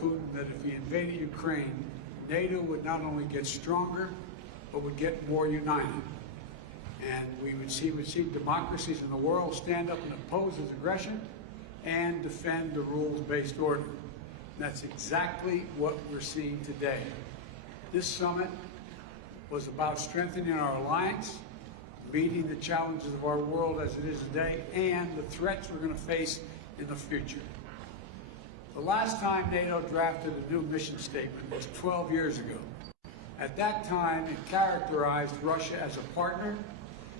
Putin that if he invaded Ukraine, NATO would not only get stronger, but would get more united. And we would see democracies in the world stand up and oppose his aggression and defend the rules-based order. And that's exactly what we're seeing today. This summit was about strengthening our alliance, meeting the challenges of our world as it is today, and the threats we're going to face in the future. The last time NATO drafted a new mission statement was 12 years ago. At that time, it characterized Russia as a partner,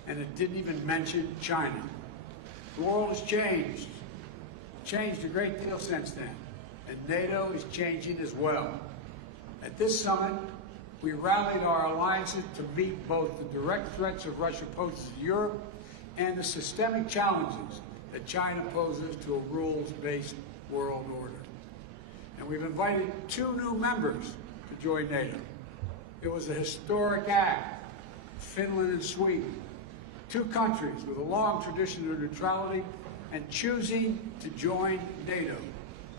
and it didn't even mention China. The world has changed a great deal since then, and NATO is changing as well. At this summit, we rallied our alliances to meet both the direct threats of Russia poses to Europe and the systemic challenges that China poses to a rules-based world order. And we've invited 2 new members to join NATO. It was a historic act, Finland and Sweden, 2 countries with a long tradition of neutrality and choosing to join NATO.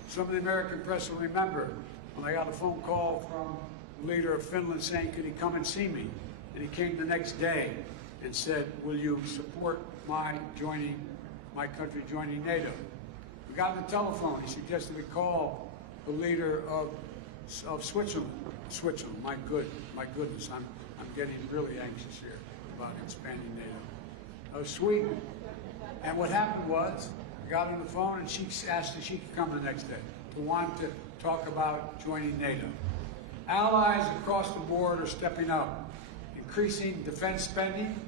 Some of the American press will remember when I got a phone call from the leader of Finland saying, could he come and see me? And he came the next day and said, will you support my country joining NATO? We got on the telephone. He suggested we call the leader of Switzerland. Switzerland, my goodness, I'm getting really anxious here about expanding NATO. Sweden. And what happened was, I got on the phone and she asked if she could come the next day to want to talk about joining NATO. Allies across the board are stepping up, increasing defense spending.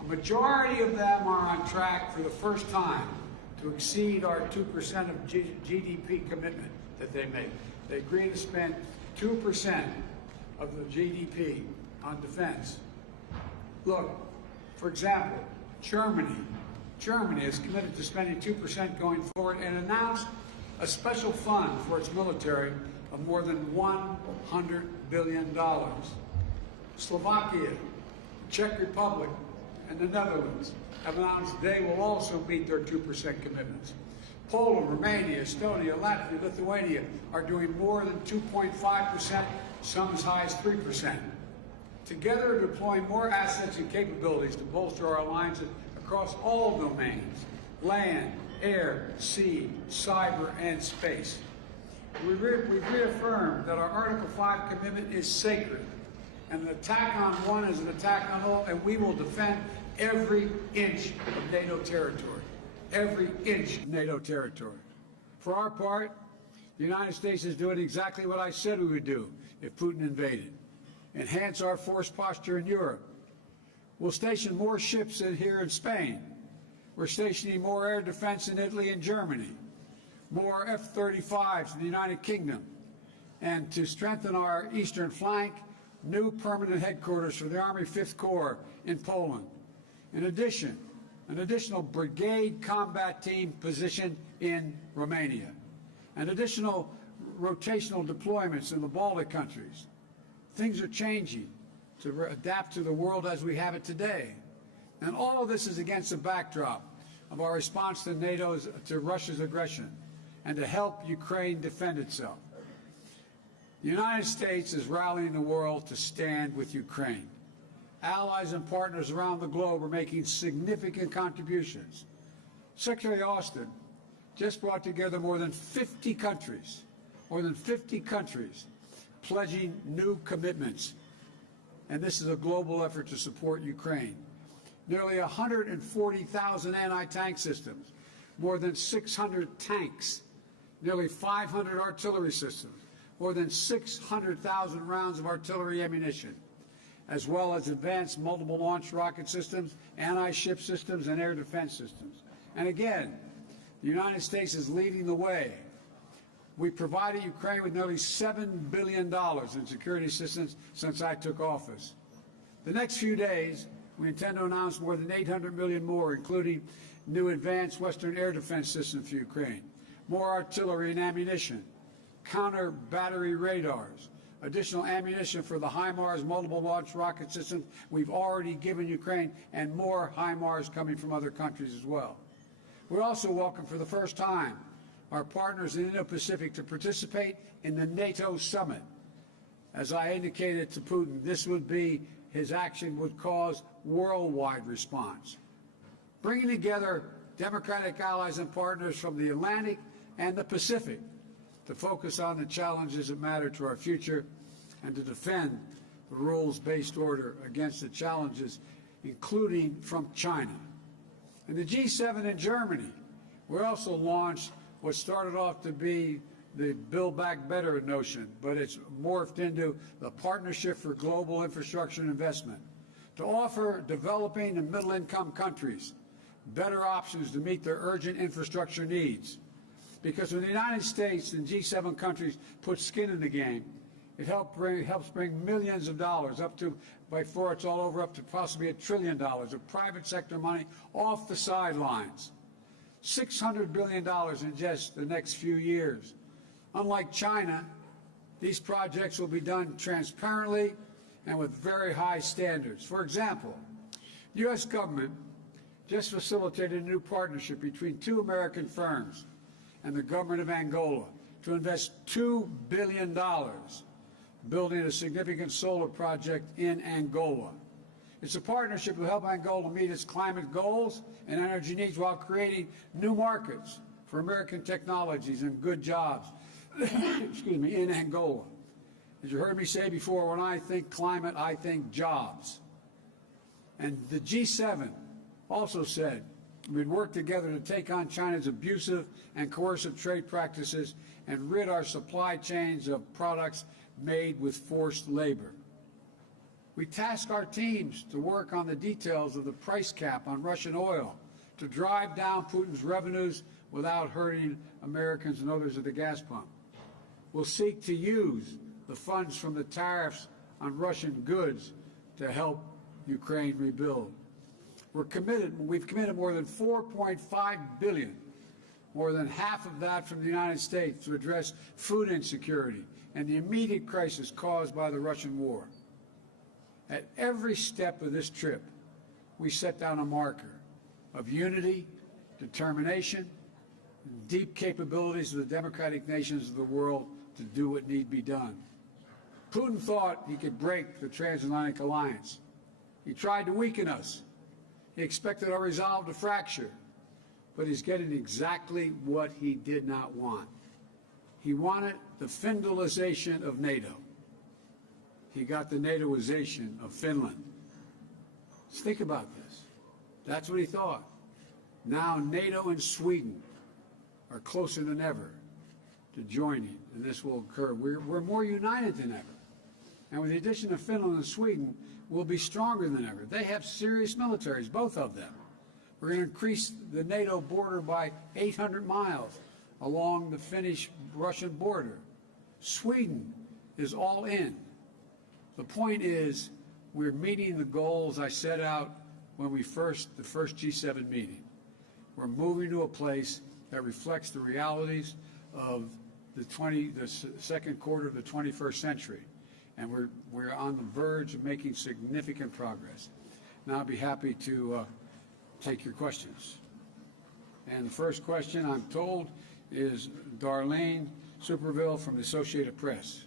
A majority of them are on track for the first time to exceed our 2% of GDP commitment that they made. They agreed to spend 2% of the GDP on defense. Look, for example, Germany is committed to spending 2% going forward and announced a special fund for its military of more than $100 billion. Slovakia, Czech Republic, and the Netherlands have announced they will also meet their 2% commitments. Poland, Romania, Estonia, Latvia, Lithuania are doing more than 2.5%, some as high as 3%. Together, deploying more assets and capabilities to bolster our alliances across all domains: land, air, sea, cyber, and space. We've reaffirmed that our Article 5 commitment is sacred, and an attack on one is an attack on all, and we will defend every inch of NATO territory. Every inch of NATO territory. For our part, the United States is doing exactly what I said we would do if Putin invaded. Enhance our force posture in Europe. We'll station more ships here in Spain. We're stationing more air defense in Italy and Germany, more F-35s in the United Kingdom, and to strengthen our eastern flank, new permanent headquarters for the Army 5th Corps in Poland. In addition, an additional brigade combat team position in Romania, and additional rotational deployments in the Baltic countries. Things are changing to adapt to the world as we have it today. And all of this is against the backdrop of our response to Russia's aggression and to help Ukraine defend itself. The United States is rallying the world to stand with Ukraine. Allies and partners around the globe are making significant contributions. Secretary Austin just brought together more than 50 countries, pledging new commitments. And this is a global effort to support Ukraine. Nearly 140,000 anti-tank systems, more than 600 tanks, nearly 500 artillery systems, more than 600,000 rounds of artillery ammunition, as well as advanced multiple launch rocket systems, anti-ship systems, and air defense systems. And again, the United States is leading the way. We provided Ukraine with nearly $7 billion in security assistance since I took office. The next few days, we intend to announce more than $800 million more, including new advanced Western air defense systems for Ukraine, more artillery and ammunition, counter battery radars, additional ammunition for the HIMARS multiple launch rocket systems we've already given Ukraine, and more HIMARS coming from other countries as well. We also welcome for the first time our partners in the Indo-Pacific to participate in the NATO summit. As I indicated to Putin, his action would cause worldwide response. Bringing together democratic allies and partners from the Atlantic and the Pacific to focus on the challenges that matter to our future and to defend the rules-based order against the challenges, including from China. In the G7 in Germany, we also launched what started off to be the Build Back Better notion, but it's morphed into the Partnership for Global Infrastructure and Investment to offer developing and middle-income countries better options to meet their urgent infrastructure needs. Because when the United States and G7 countries put skin in the game, it helps bring millions of dollars up to, before it's all over, up to possibly $1 trillion of private sector money off the sidelines. $600 billion in just the next few years. Unlike China, these projects will be done transparently and with very high standards. For example, the U.S. government just facilitated a new partnership between two American firms and the government of Angola to invest $2 billion building a significant solar project in Angola. It's a partnership to help Angola meet its climate goals and energy needs while creating new markets for American technologies and good jobs excuse me, in Angola. As you heard me say before, when I think climate, I think jobs. And the G7 also said we'd work together to take on China's abusive and coercive trade practices and rid our supply chains of products made with forced labor. We task our teams to work on the details of the price cap on Russian oil to drive down Putin's revenues without hurting Americans and others at the gas pump. We'll seek to use the funds from the tariffs on Russian goods to help Ukraine rebuild. We've committed more than $4.5 billion, more than half of that from the United States, to address food insecurity and the immediate crisis caused by the Russian war. At every step of this trip, we set down a marker of unity, determination, and deep capabilities of the democratic nations of the world to do what need be done. Putin thought he could break the transatlantic alliance. He tried to weaken us. He expected our resolve to fracture, but he's getting exactly what he did not want. He wanted the Finlandization of NATO. He got the NATOization of Finland. Let's think about this. That's what he thought. Now NATO and Sweden are closer than ever to joining, and this will occur. We're more united than ever. And with the addition of Finland and Sweden, we'll be stronger than ever. They have serious militaries, both of them. We're going to increase the NATO border by 800 miles along the Finnish-Russian border. Sweden is all in. The point is, we're meeting the goals I set out when the first G7 meeting. We're moving to a place that reflects the realities of the second quarter of the 21st century. And we're on the verge of making significant progress. Now I'll be happy to take your questions. And the first question, I'm told, is Darlene Superville from the Associated Press.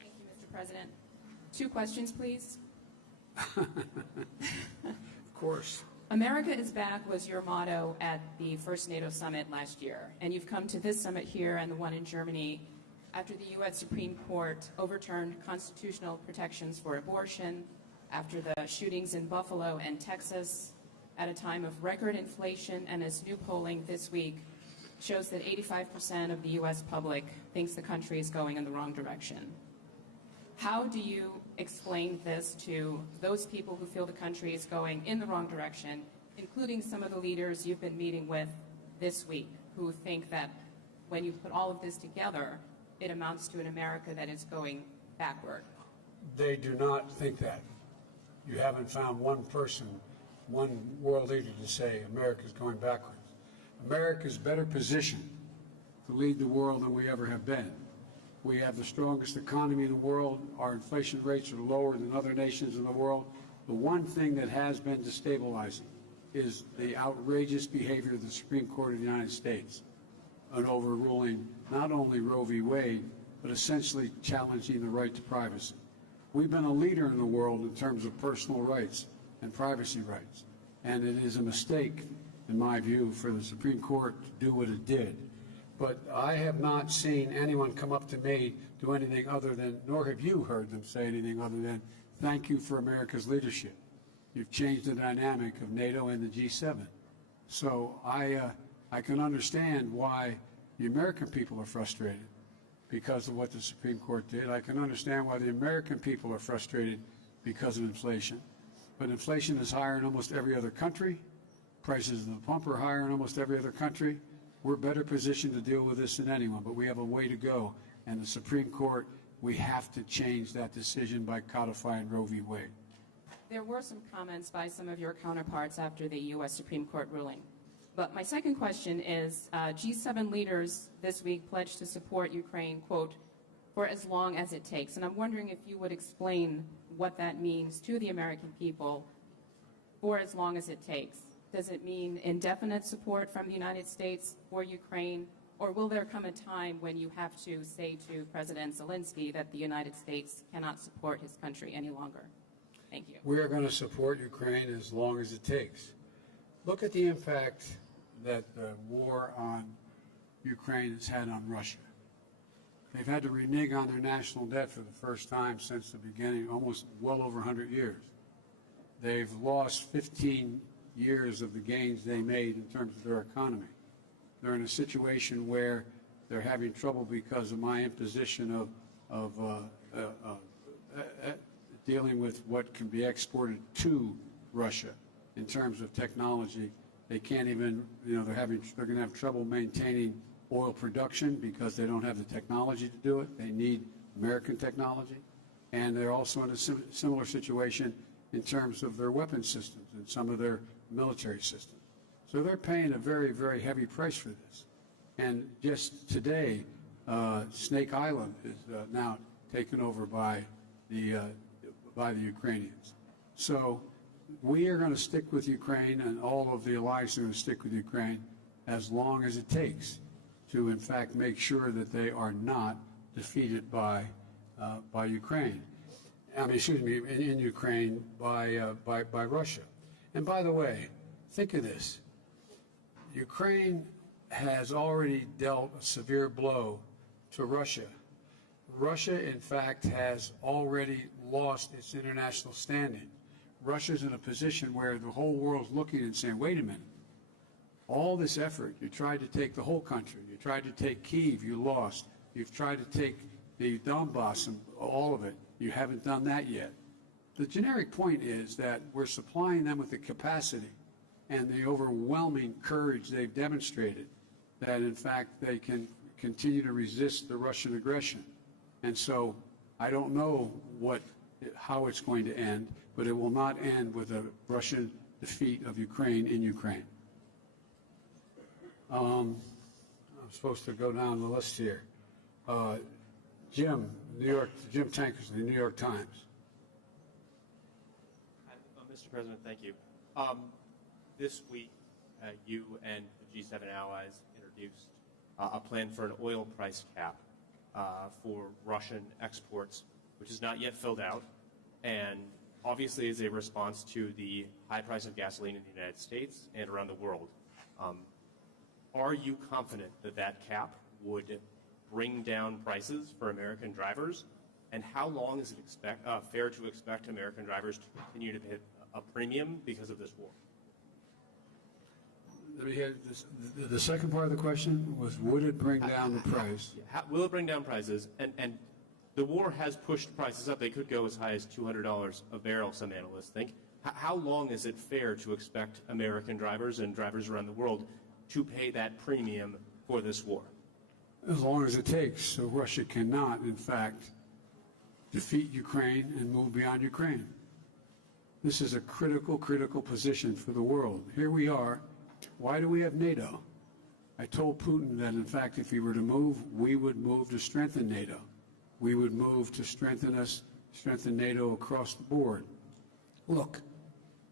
Thank you, Mr. President. 2 questions, please. Of course. America is back was your motto at the first NATO summit last year, and you've come to this summit here and the one in Germany after the U.S. Supreme Court overturned constitutional protections for abortion, after the shootings in Buffalo and Texas, at a time of record inflation, and as new polling this week shows that 85% of the U.S. public thinks the country is going in the wrong direction. How do you explain this to those people who feel the country is going in the wrong direction, including some of the leaders you've been meeting with this week, who think that when you put all of this together, it amounts to an America that is going backward? They do not think that. You haven't found one person, one world leader to say America's going backwards. America's better positioned to lead the world than we ever have been. We have the strongest economy in the world. Our inflation rates are lower than other nations in the world. The one thing that has been destabilizing is the outrageous behavior of the Supreme Court of the United States in overruling not only Roe v. Wade, but essentially challenging the right to privacy. We've been a leader in the world in terms of personal rights and privacy rights, and it is a mistake, in my view, for the Supreme Court to do what it did. But I have not seen anyone come up to me do anything other than, nor have you heard them say anything other than, thank you for America's leadership. You've changed the dynamic of NATO and the G7. So I can understand why the American people are frustrated because of what the Supreme Court did. I can understand why the American people are frustrated because of inflation. But inflation is higher in almost every other country. Prices of the pump are higher in almost every other country. We're better positioned to deal with this than anyone, but we have a way to go. And the Supreme Court, we have to change that decision by codifying Roe v. Wade. There were some comments by some of your counterparts after the U.S. Supreme Court ruling. But my second question is, G7 leaders this week pledged to support Ukraine, quote, for as long as it takes. And I'm wondering if you would explain what that means to the American people, for as long as it takes. Does it mean indefinite support from the United States for Ukraine, or will there come a time when you have to say to President Zelensky that the United States cannot support his country any longer? Thank you. We are going to support Ukraine as long as it takes. Look at the impact that the war on Ukraine has had on Russia. They've had to renege on their national debt for the first time since the beginning, almost well over 100 years. They've lost 15 years of the gains they made in terms of their economy. They're in a situation where they're having trouble because of my imposition of dealing with what can be exported to Russia in terms of technology. They can't even, they're going to have trouble maintaining oil production because they don't have the technology to do it. They need American technology. And they're also in a similar situation in terms of their weapon systems and some of their military systems. So they're paying a very, very heavy price for this. And just today, Snake Island is now taken over by the Ukrainians. So we are going to stick with Ukraine, and all of the allies are going to stick with Ukraine as long as it takes to, in fact, make sure that they are not defeated by Ukraine. I mean, excuse me, in Ukraine by Russia. And by the way, think of this. Ukraine has already dealt a severe blow to Russia. Russia, in fact, has already lost its international standing. Russia's in a position where the whole world's looking and saying, wait a minute, all this effort, you tried to take the whole country, you tried to take Kyiv, you lost, you've tried to take the Donbass and all of it, you haven't done that yet. The generic point is that we're supplying them with the capacity and the overwhelming courage they've demonstrated that, in fact, they can continue to resist the Russian aggression. And so I don't know how it's going to end, but it will not end with a Russian defeat of Ukraine in Ukraine. I'm supposed to go down the list here. Jim Tankersley, New York Times. Mr. President, thank you. This week, you and the G7 allies introduced a plan for an oil price cap for Russian exports, which is not yet filled out, and obviously is a response to the high price of gasoline in the United States and around the world. Are you confident that that cap would bring down prices for American drivers? And how long is it fair to expect American drivers to continue to pay a premium because of this war? Let me hear this. The second part of the question was, would it bring down the price? Will it bring down prices? And the war has pushed prices up. They could go as high as $200 a barrel, some analysts think. How long is it fair to expect American drivers and drivers around the world to pay that premium for this war? As long as it takes. So Russia cannot, in fact, defeat Ukraine and move beyond Ukraine. This is a critical position for the world. Here we are. Why do we have NATO? I told Putin that, in fact, if he were to move, we would move to strengthen NATO. We would move to strengthen NATO across the board. Look,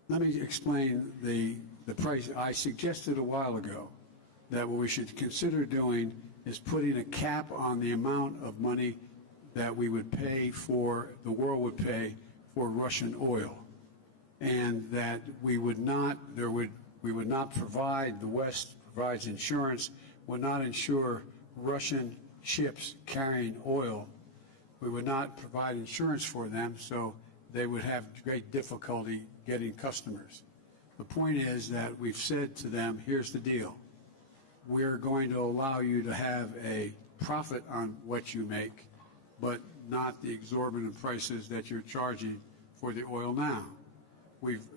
let me explain the the price, I suggested a while ago that what we should consider doing is putting a cap on the amount of money that we would pay for, the world would pay for Russian oil, and that we would not provide, the West provides insurance, would not insure Russian ships carrying oil. We would not provide insurance for them, so they would have great difficulty getting customers. The point is that we've said to them, here's the deal. We're going to allow you to have a profit on what you make, but not the exorbitant prices that you're charging for the oil now. We've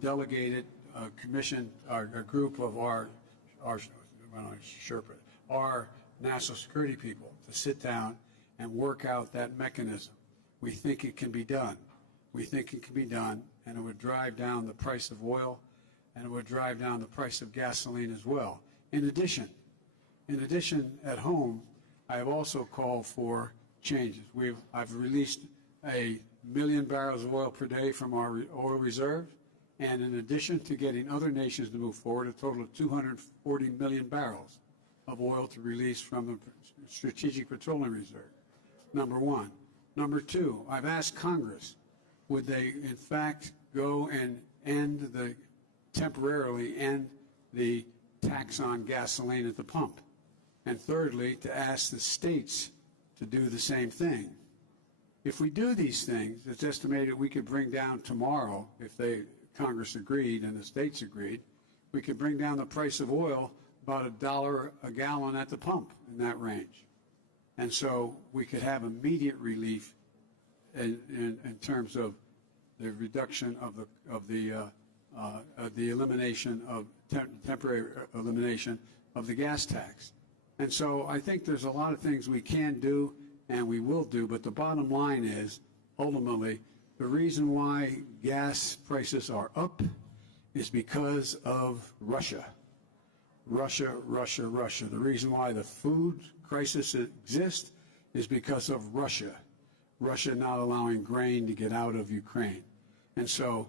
delegated a commission, a group of our national security people to sit down and work out that mechanism. We think it can be done. We think it can be done, and it would drive down the price of oil, and it would drive down the price of gasoline as well. In addition, at home, I have also called for changes. I've released 1 million barrels of oil per day from our oil reserve, and in addition to getting other nations to move forward, a total of 240 million barrels of oil to release from the Strategic Petroleum Reserve, number one. Number two, I've asked Congress, would they in fact go and temporarily end the tax on gasoline at the pump? And thirdly, to ask the states to do the same thing. If we do these things, it's estimated we could bring down tomorrow, if Congress agreed and the states agreed, we could bring down the price of oil about $1 a gallon at the pump, in that range. And so we could have immediate relief in terms of the reduction of the elimination of temporary elimination of the gas tax. And so I think there's a lot of things we can do and we will do, but the bottom line is, ultimately, the reason why gas prices are up is because of Russia. Russia. The reason why the food crisis exists is because of Russia. Russia not allowing grain to get out of Ukraine. And so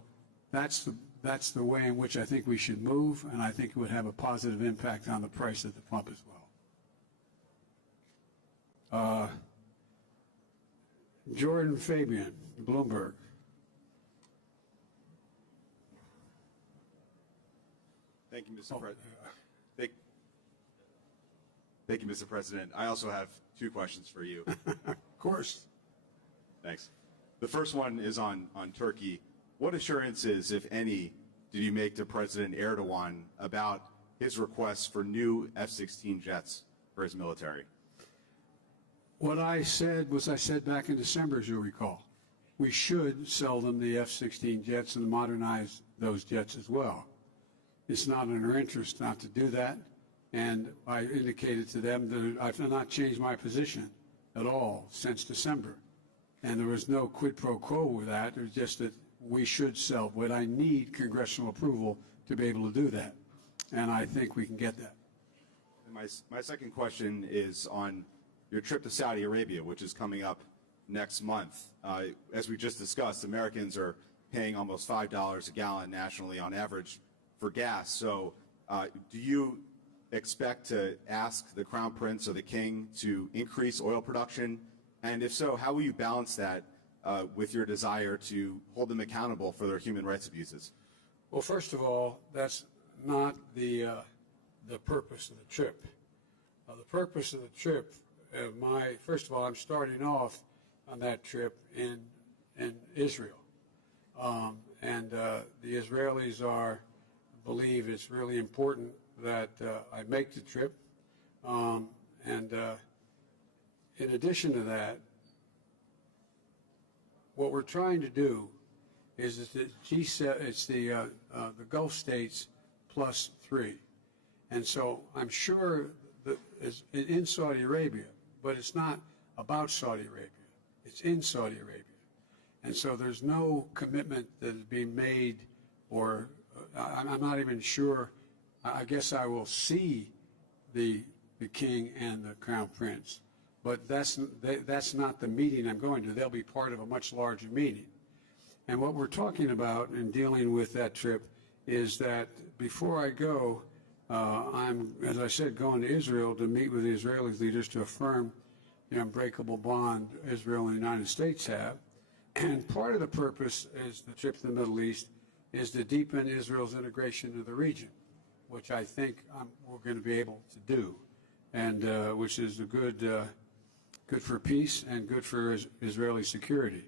that's the way in which I think we should move, and I think it would have a positive impact on the price at the pump as well. Jordan Fabian, Bloomberg. Thank you, Mr. President. Thank you, Mr. President. I also have two questions for you. Of course. Thanks. The first one is on Turkey. What assurances, if any, did you make to President Erdogan about his requests for new F-16 jets for his military? What I said back in December, as you'll recall. We should sell them the F-16 jets and modernize those jets as well. It's not in our interest not to do that, and I indicated to them that I've not changed my position at all since December. And there was no quid pro quo with that. It was just that we should sell, but I need congressional approval to be able to do that, and I think we can get that. And my second question is on your trip to Saudi Arabia, which is coming up next month. As we just discussed, Americans are paying almost $5 a gallon nationally on average for gas. So do you expect to ask the Crown Prince or the King to increase oil production? And if so, how will you balance that with your desire to hold them accountable for their human rights abuses? Well, first of all, that's not the purpose of the trip. The purpose of the trip, first of all, I'm starting off on that trip in Israel. And the Israelis believe it's really important that I make the trip. In addition to that, what we're trying to do is the G7. It's the Gulf states +3, and so I'm sure that it's in Saudi Arabia, but it's not about Saudi Arabia. It's in Saudi Arabia, and so there's no commitment that is being made, or I'm not even sure. I guess I will see the King and the Crown Prince. But that's not the meeting I'm going to. They'll be part of a much larger meeting. And what we're talking about in dealing with that trip is that before I go, I'm, as I said, going to Israel to meet with the Israeli leaders to affirm the unbreakable bond Israel and the United States have. And part of the purpose is the trip to the Middle East is to deepen Israel's integration into the region, which I think we're going to be able to do, and which is a good for peace and good for Israeli security.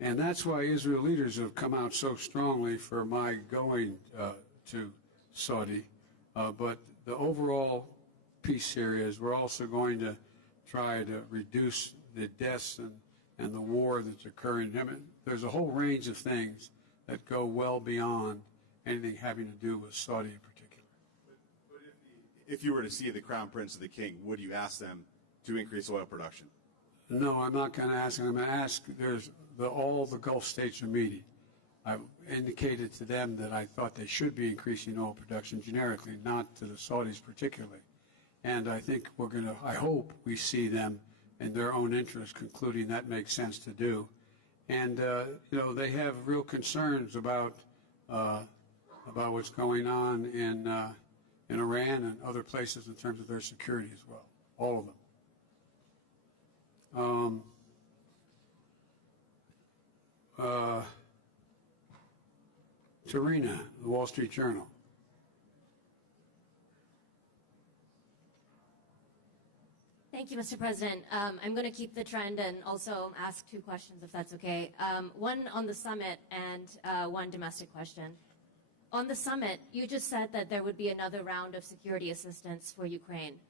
And that's why Israel leaders have come out so strongly for my going to Saudi. But the overall piece here is we're also going to try to reduce the deaths and the war that's occurring. I mean, there's a whole range of things that go well beyond anything having to do with Saudi in particular. But if you were to see the Crown Prince or the King, would you ask them to increase oil production? No, I'm not going to ask. I'm going to ask. All the Gulf states are meeting. I've indicated to them that I thought they should be increasing oil production generically, not to the Saudis particularly. And I think I hope we see them in their own interest concluding that makes sense to do. And, they have real concerns about what's going on in Iran and other places in terms of their security as well, all of them. Tarina, the Wall Street Journal. Thank you, Mr. President. I'm going to keep the trend and also ask two questions, if that's okay. One on the summit and one domestic question. On the summit, you just said that there would be another round of security assistance for Ukraine.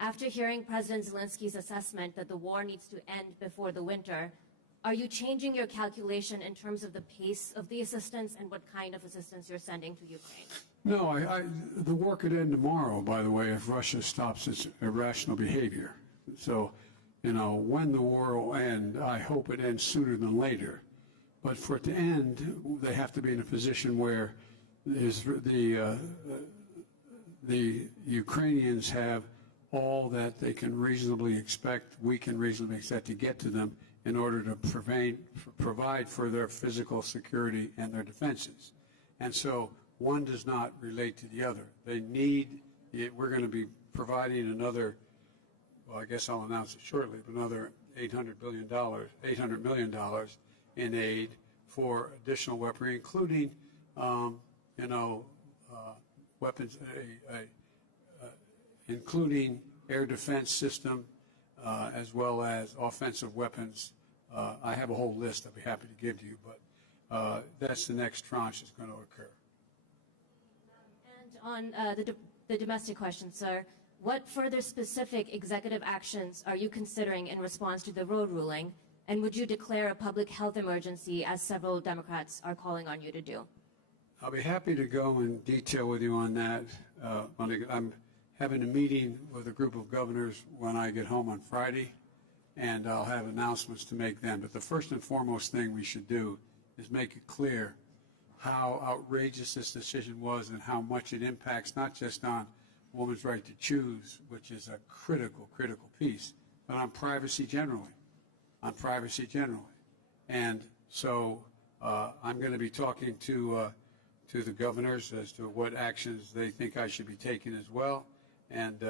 After hearing President Zelensky's assessment that the war needs to end before the winter, are you changing your calculation in terms of the pace of the assistance and what kind of assistance you're sending to Ukraine? No, the war could end tomorrow, by the way, if Russia stops its irrational behavior. So, when the war will end, I hope it ends sooner than later. But for it to end, they have to be in a position where the Ukrainians have all that they can reasonably expect, we can reasonably expect to get to them in order to provide for their physical security and their defenses. And so one does not relate to the other. We're going to be providing another, well, I guess I'll announce it shortly, but another $800 million in aid for additional weaponry, including, weapons, including air defense system, as well as offensive weapons. I have a whole list I'd be happy to give to you, but that's the next tranche that's going to occur. And on the domestic question, sir, what further specific executive actions are you considering in response to the Roe ruling, and would you declare a public health emergency, as several Democrats are calling on you to do? I'll be happy to go in detail with you on that. I'm having a meeting with a group of governors when I get home on Friday, and I'll have announcements to make then. But the first and foremost thing we should do is make it clear how outrageous this decision was and how much it impacts not just on woman's right to choose, which is a critical piece, but on privacy generally. And so I'm going to be talking to the governors as to what actions they think I should be taking as well. And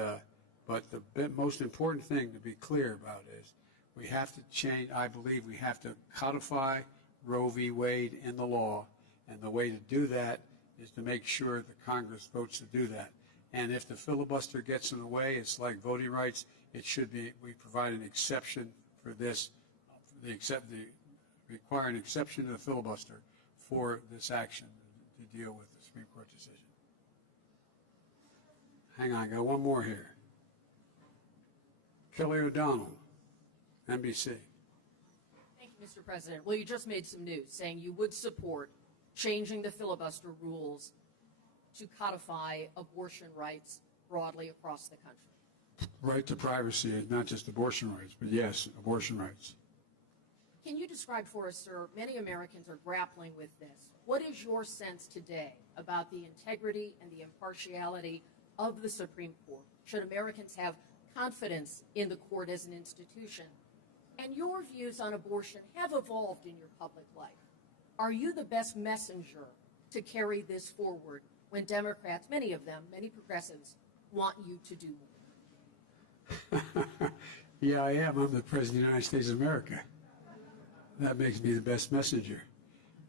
but the most important thing to be clear about is we have to change. I believe we have to codify Roe v. Wade in the law, and the way to do that is to make sure the Congress votes to do that. And if the filibuster gets in the way, it's like voting rights. It should be. We provide an exception for this. Require an exception to the filibuster for this action to deal with the Supreme Court decision. Hang on, I got one more here. Kelly O'Donnell, NBC. Thank you, Mr. President. Well, you just made some news saying you would support changing the filibuster rules to codify abortion rights broadly across the country. Right to privacy, not just abortion rights, but yes, abortion rights. Can you describe for us, sir, many Americans are grappling with this. What is your sense today about the integrity and the impartiality of the Supreme Court? Should Americans have confidence in the court as an institution? And your views on abortion have evolved in your public life. Are you the best messenger to carry this forward when Democrats, many of them, many progressives, want you to do more? Yeah, I am. I'm the President of the United States of America. That makes me the best messenger.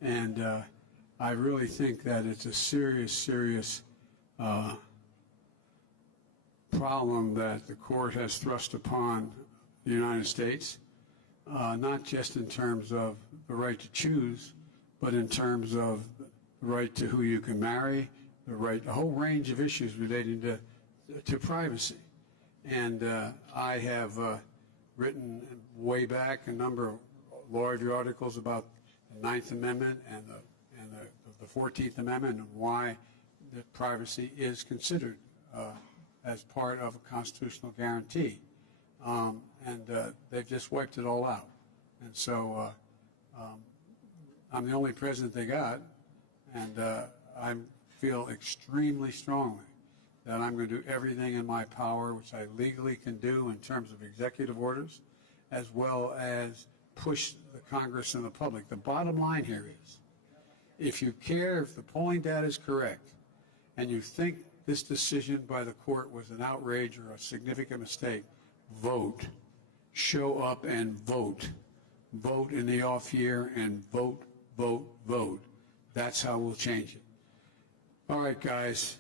And I really think that it's a serious problem that the court has thrust upon the United States, not just in terms of the right to choose, but in terms of the right to who you can marry, a whole range of issues relating to privacy. And I have written way back a number of law review articles about the Ninth Amendment and the 14th Amendment and why the privacy is considered as part of a constitutional guarantee. They've just wiped it all out. And so I'm the only president they got, and I feel extremely strongly that I'm going to do everything in my power, which I legally can do in terms of executive orders, as well as push the Congress and the public. The bottom line here is, if you care, if the polling data is correct, and you think this decision by the court was an outrage or a significant mistake, vote. Show up and vote. Vote in the off year and vote, vote, vote. That's how we'll change it. All right, guys.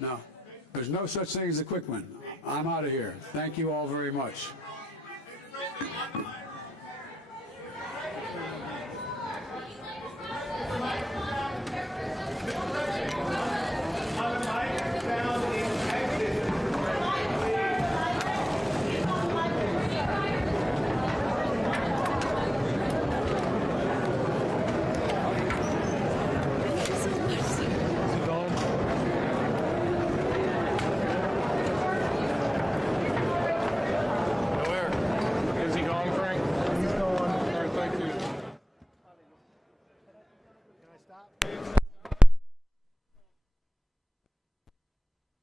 No, there's no such thing as a quick one. I'm out of here. Thank you all very much.